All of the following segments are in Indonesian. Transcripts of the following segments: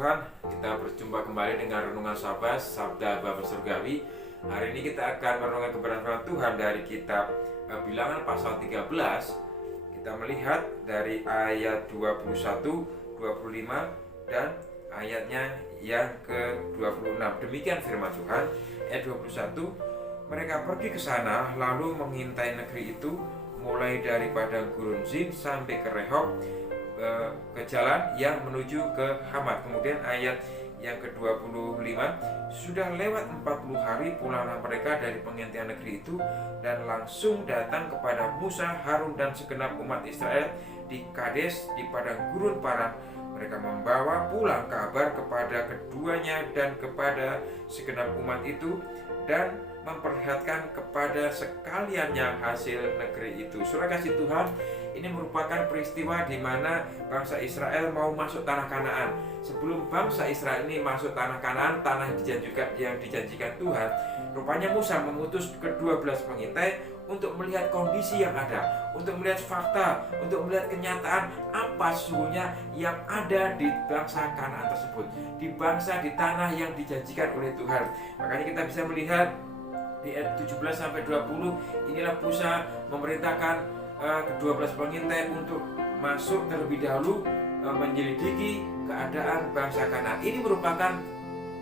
Tuhan, kita berjumpa kembali dengan Renungan Sabas, Sabda Bapa Surgawi. Hari ini kita akan merenungkan kebenaran firman Tuhan dari kitab Bilangan pasal 13. Kita melihat dari ayat 21, 25 dan ayatnya yang ke-26. Demikian firman Tuhan. Ayat 21, mereka pergi ke sana lalu mengintai negeri itu mulai dari padang gurun Zin sampai ke Rehob, ke jalan yang menuju ke Hamat. Kemudian ayat yang ke-25, sudah lewat 40 hari pulanglah mereka dari pengintaian negeri itu dan langsung datang kepada Musa, Harun dan segenap umat Israel di Kades di padang gurun Paran. Mereka membawa pulang kabar kepada keduanya dan kepada segenap umat itu dan memperlihatkan kepada sekaliannya hasil negeri itu. Saudara kasih Tuhan, ini merupakan peristiwa di mana bangsa Israel mau masuk tanah Kanaan. Sebelum bangsa Israel ini masuk tanah Kanaan, tanah yang dijanjikan Tuhan, rupanya Musa mengutus ke-12 pengintai untuk melihat kondisi yang ada, untuk melihat fakta, untuk melihat kenyataan apa sesungguhnya yang ada di bangsa Kanaan tersebut, di bangsa, di tanah yang dijanjikan oleh Tuhan. Makanya kita bisa melihat di ayat 17 sampai 20, inilah Musa memerintahkan ke-12 pengintai untuk masuk terlebih dahulu menyelidiki keadaan bangsa Kanaan. Ini merupakan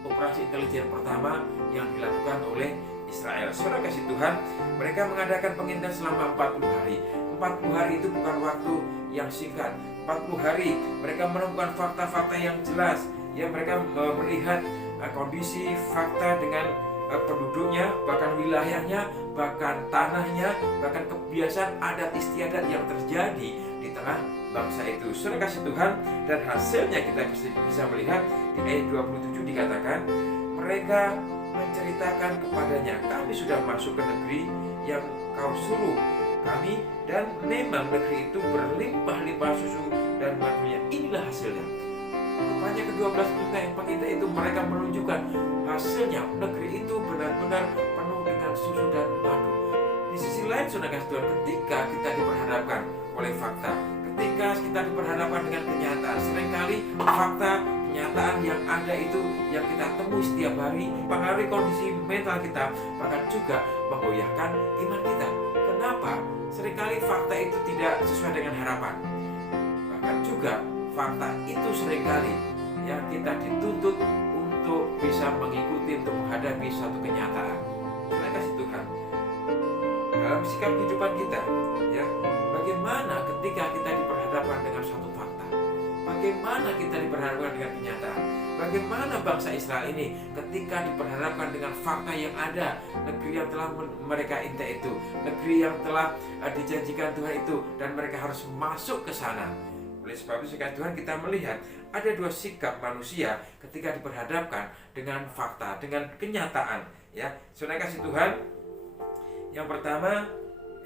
operasi intelijen pertama yang dilakukan oleh Israel. Saudara kasih Tuhan, mereka mengadakan pengintaian selama 40 hari. 40 hari itu bukan waktu yang singkat. 40 hari mereka menemukan fakta-fakta yang jelas. Ya, mereka melihat kondisi fakta dengan penduduknya, bahkan wilayahnya, bahkan tanahnya, bahkan kebiasaan adat istiadat yang terjadi di tengah bangsa itu. Saudara kasih Tuhan, dan hasilnya kita bisa melihat di ayat 27 dikatakan, mereka menceritakan kepadanya, kami sudah masuk ke negeri yang kau suruh kami, dan memang negeri itu berlimpah-limpah susu dan madunya. Inilah hasilnya. Rupanya ke-12 pengintai itu mereka menunjukkan hasilnya, negeri itu benar-benar penuh dengan susu dan madu. Di sisi lain, saudara kasih Tuhan, ketika kita diperhadapkan oleh fakta, ketika kita diperhadapkan dengan kenyataan, seringkali fakta, kenyataan yang ada itu yang kita temui setiap hari mempengaruhi kondisi mental kita, bahkan juga menggoyahkan iman kita. Kenapa? Seringkali fakta itu tidak sesuai dengan harapan. Bahkan juga fakta itu seringkali yang kita dituntut untuk bisa mengikuti, untuk menghadapi suatu kenyataan. Terima kasih Tuhan. Dalam sikap kehidupan kita, ya, bagaimana ketika kita diperhadapkan dengan suatu fakta? Bagaimana kita diperhadapkan dengan kenyataan? Bagaimana bangsa Israel ini ketika diperhadapkan dengan fakta yang ada, negeri yang telah mereka intai itu, negeri yang telah dijanjikan Tuhan itu, dan mereka harus masuk ke sana. Oleh sebab itu, Tuhan, kita melihat ada dua sikap manusia ketika diperhadapkan dengan fakta, dengan kenyataan. Ya, saudara kasih Tuhan, yang pertama,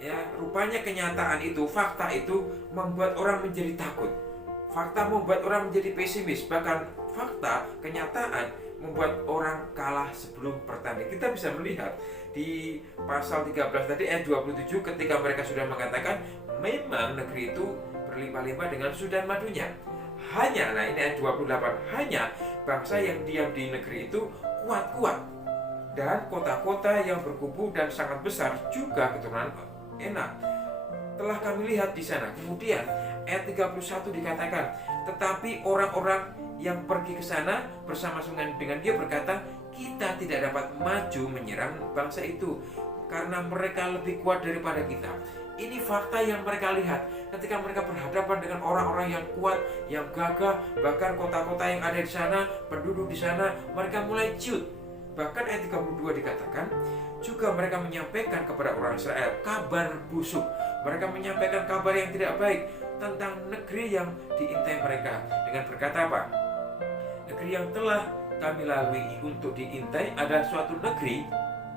ya, rupanya kenyataan itu, fakta itu membuat orang menjadi takut. Fakta membuat orang menjadi pesimis. Bahkan fakta, kenyataan membuat orang kalah sebelum pertandingan. Kita bisa melihat di pasal 13 tadi ayat 27, ketika mereka sudah mengatakan memang negeri itu berlimpah-limpah dengan susu dan madunya. Hanya, nah ini ayat 28, hanya bangsa yang diam di negeri itu kuat-kuat, dan kota-kota yang berkubu dan sangat besar juga keturunan enak telah kami lihat di sana. Kemudian ayat 31 dikatakan, tetapi orang-orang yang pergi ke sana bersama-sama dengan dia berkata, kita tidak dapat maju menyerang bangsa itu karena mereka lebih kuat daripada kita. Ini fakta yang mereka lihat ketika mereka berhadapan dengan orang-orang yang kuat, yang gagah, bahkan kota-kota yang ada di sana, penduduk di sana, mereka mulai ciut. Bahkan ayat 32 dikatakan, juga mereka menyampaikan kepada orang Israel kabar busuk. Mereka menyampaikan kabar yang tidak baik tentang negeri yang diintai mereka dengan berkata apa? Negeri yang telah kami lalui untuk diintai adalah suatu negeri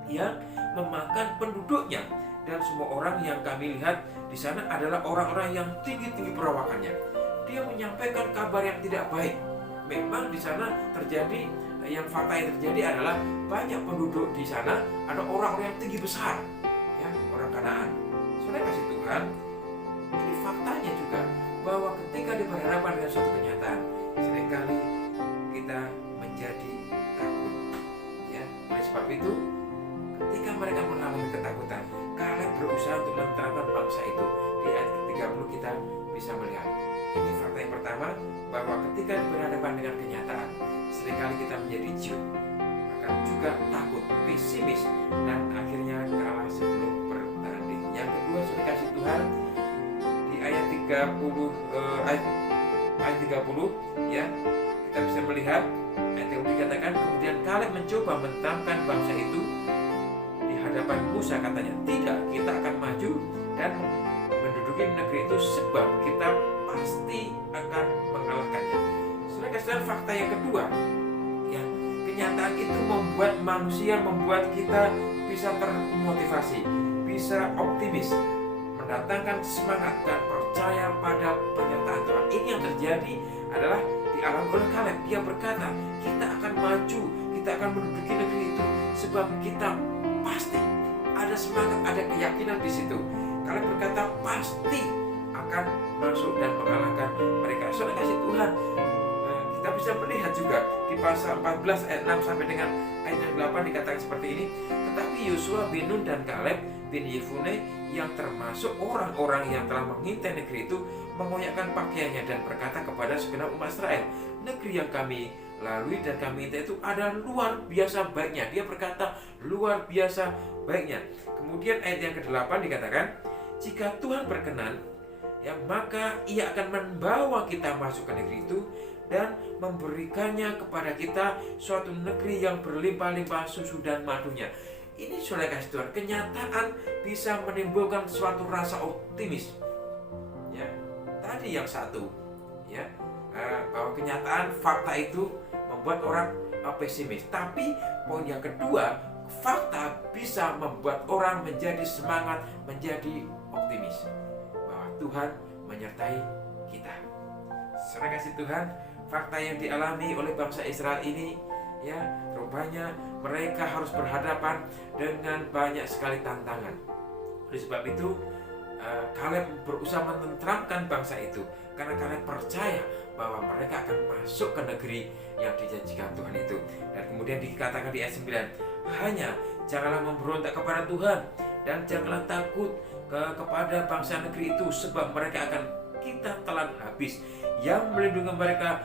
yang memakan penduduknya, dan semua orang yang kami lihat di sana adalah orang-orang yang tinggi-tinggi perawakannya. Dia menyampaikan kabar yang tidak baik. Memang di sana terjadi, yang fakta yang terjadi adalah banyak penduduk di sana, ada orang-orang yang tinggi besar, ya, orang Kanaan. Saudara kasih Tuhan, ini faktanya juga bahwa ketika diperhadapkan dengan suatu kenyataan, seringkali kita menjadi takut. Ya, oleh sebab itu, ketika mereka mengalami ketakutan, Kaleb berusaha untuk menerangkan bangsa itu. Di ayat ke-30 kita bisa melihat. Ini fakta yang pertama, bahwa ketika berhadapan dengan kenyataan, seringkali kita menjadi ciut, bahkan juga takut, pesimis, dan akhirnya kalah sebelum bertanding. Yang kedua, sudah kasih Tuhan, di ayat 30, ayat 30, ya, kita bisa melihat ayat yang dikatakan, kemudian Kaleb mencoba menentangkan bangsa itu di hadapan Musa, katanya, tidak, kita akan maju dan menduduki negeri itu sebab kita pasti akan mengalahkannya. Saudara, fakta yang kedua, ya, kenyataan itu membuat manusia, membuat kita bisa termotivasi, bisa optimis, mendatangkan semangat dan percaya pada pernyataan Tuhan. Ini yang terjadi adalah dialami oleh Kaleb. Dia berkata, kita akan maju, kita akan menduduki negeri itu sebab kita pasti, ada semangat, ada keyakinan di situ. Kaleb berkata pasti akan masuk dan mengalahkan mereka. Saudara kasih Tuhan, kita bisa melihat juga di pasal 14 ayat 6 sampai dengan ayat 8 dikatakan seperti ini. Tetapi Yosua bin Nun dan Kaleb bin Yefune yang termasuk orang-orang yang telah mengintai negeri itu mengoyakkan pakaiannya dan berkata kepada segenap umat Israel, negeri yang kami lalui dan kami intai itu ada luar biasa baiknya. Dia berkata luar biasa baiknya. Kemudian ayat yang ke-8 dikatakan, jika Tuhan berkenan, ya, maka ia akan membawa kita masuk ke negeri itu dan memberikannya kepada kita suatu negeri yang berlimpah-limpah susu dan madunya. Ini sudah kasih Tuhan, kenyataan bisa menimbulkan suatu rasa optimis. Ya, tadi yang satu, ya, bahwa kenyataan fakta itu membuat orang pesimis. Tapi poin yang kedua, fakta bisa membuat orang menjadi semangat, menjadi optimis bahwa Tuhan menyertai kita. Saudara kasih Tuhan, fakta yang dialami oleh bangsa Israel ini, ya, rupanya mereka harus berhadapan dengan banyak sekali tantangan. Oleh sebab itu, Kaleb berusaha menenteramkan bangsa itu karena Kaleb percaya bahwa mereka akan masuk ke negeri yang dijanjikan Tuhan itu. Dan kemudian dikatakan di ayat 9, hanya janganlah memberontak kepada Tuhan dan janganlah takut kepada bangsa negeri itu sebab mereka akan kita telan habis. Yang melindungi mereka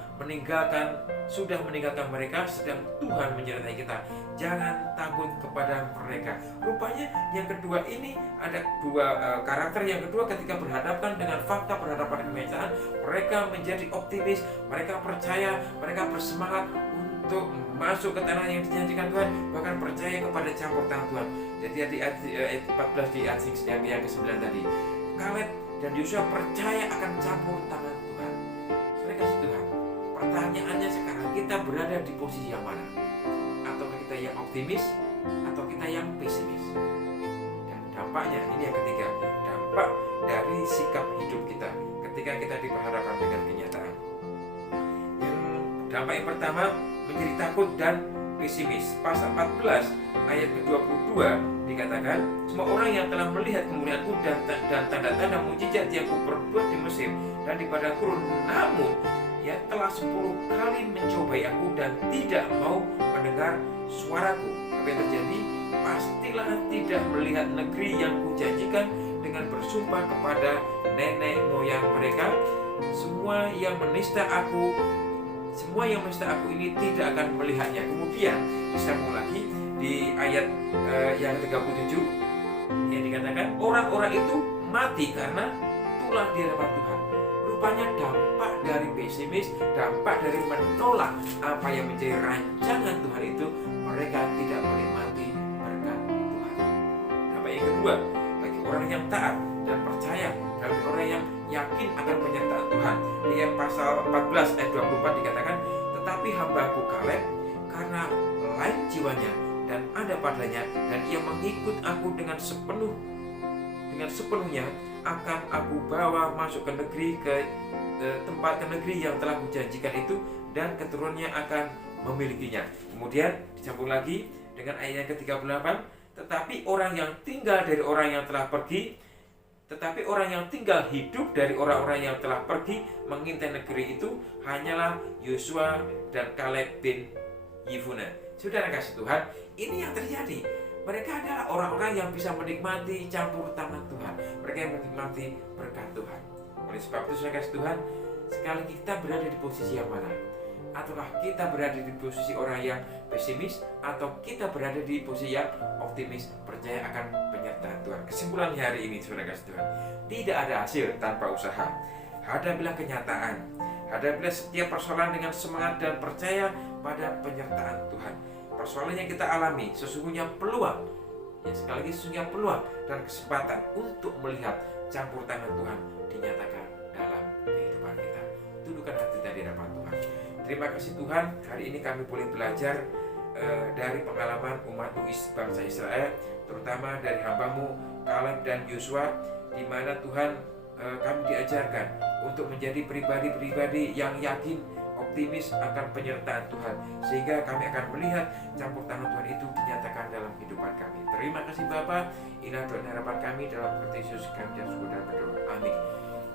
sudah meninggalkan mereka, sedang Tuhan menyertai kita. Jangan takut kepada mereka. Rupanya yang kedua ini ada dua karakter. Yang kedua, ketika berhadapan dengan fakta, berhadapan dengan kenyataan, mereka menjadi optimis, mereka percaya, mereka bersemangat untuk masuk ke tanah yang dijanjikan Tuhan, bahkan percaya kepada campur tangan Tuhan. Jadi di ayat 14 di ayat yang ke-9 tadi, Kaleb dan Yosua percaya akan campur tangan Tuhan. Saudara kasih Tuhan, pertanyaannya sekarang, kita berada di posisi yang mana? Atau kita yang optimis atau kita yang pesimis? Dan dampaknya, ini yang ketiga, dampak dari sikap hidup kita ketika kita diperhadapkan dengan kenyataan. Dampak yang pertama, menjadi takut dan pesimis. Pasal 14 ayat ke-22 dikatakan, semua orang yang telah melihat kemuliaanku dan tanda-tanda mujizat yang kuperbuat di Mesir dan di padang gurun, namun ya telah 10 kali mencobai aku dan tidak mau mendengar suaraku. Apa yang terjadi? Pastilah tidak melihat negeri yang kujanjikan dengan bersumpah kepada nenek moyang mereka. Semua yang menista aku ini tidak akan melihatnya. Kemudian disambung lagi di ayat yang 37 yang dikatakan, orang-orang itu mati karena tulah di hadapan Tuhan. Rupanya dampak dari pesimis, dampak dari menolak apa yang menjadi rancangan Tuhan itu, mereka tidak menikmati berkat Tuhan. Dampak yang kedua, bagi orang yang taat dan percaya, bagi orang yang yakin akan penyertaan Tuhan, di pasal 14 ayat 24 dikatakan, tetapi hambaku Kaleb karena lain jiwanya dan ada padanya, dan ia mengikut aku dengan sepenuhnya, akan aku bawa masuk ke negeri, ke negeri yang telah kujanjikan itu, dan keturunannya akan memilikinya. Kemudian disambung lagi dengan ayat yang ke-38, tetapi orang yang tinggal dari orang yang telah pergi Tetapi orang yang tinggal hidup dari orang-orang yang telah pergi mengintai negeri itu hanyalah Yosua dan Kaleb bin Yefune. Saudara kasih Tuhan, ini yang terjadi. Mereka adalah orang-orang yang bisa menikmati campur tangan Tuhan. Mereka yang menikmati berkat Tuhan. Oleh sebab itu saudara kasih Tuhan, sekali kita berada di posisi yang mana? Ataukah kita berada di posisi orang yang pesimis, atau kita berada di posisi yang optimis, percaya akan penyertaan Tuhan? Kesimpulan hari ini saudara kasih Tuhan, tidak ada hasil tanpa usaha. Hadapilah kenyataan, hadapilah setiap persoalan dengan semangat dan percaya pada penyertaan Tuhan. Persoalan yang kita alami sesungguhnya peluang, ya sekali lagi sesungguhnya peluang dan kesempatan untuk melihat campur tangan Tuhan dinyatakan dalam kehidupan kita. Tundukkan hati dan di hadapan Tuhan. Terima kasih Tuhan, hari ini kami boleh belajar dari pengalaman umat bangsa Israel, terutama dari hamba-Mu Kaleb dan Yosua, di mana Tuhan kami diajarkan untuk menjadi pribadi-pribadi yang yakin, optimis akan penyertaan Tuhan, sehingga kami akan melihat campur tangan Tuhan itu dinyatakan dalam kehidupan kami. Terima kasih Bapa, inilah doa dan harapan kami dalam Kristus Yesus kami dan syukur dan berdoa. Amin.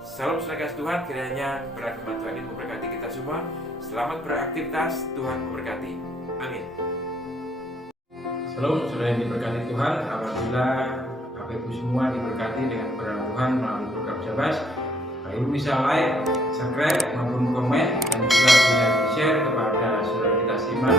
Salam saudara Tuhan, kiranya berkat Tuhan ini memberkati kita semua. Selamat beraktivitas, Tuhan memberkati. Amin. Shalom saudara yang diberkati Tuhan. Alhamdulillah Bapak Ibu semua diberkati dengan kebenaran Tuhan melalui program Jabas. Bapak Ibu bisa like, subscribe, maupun komen, dan juga bisa di-share kepada saudara kita seiman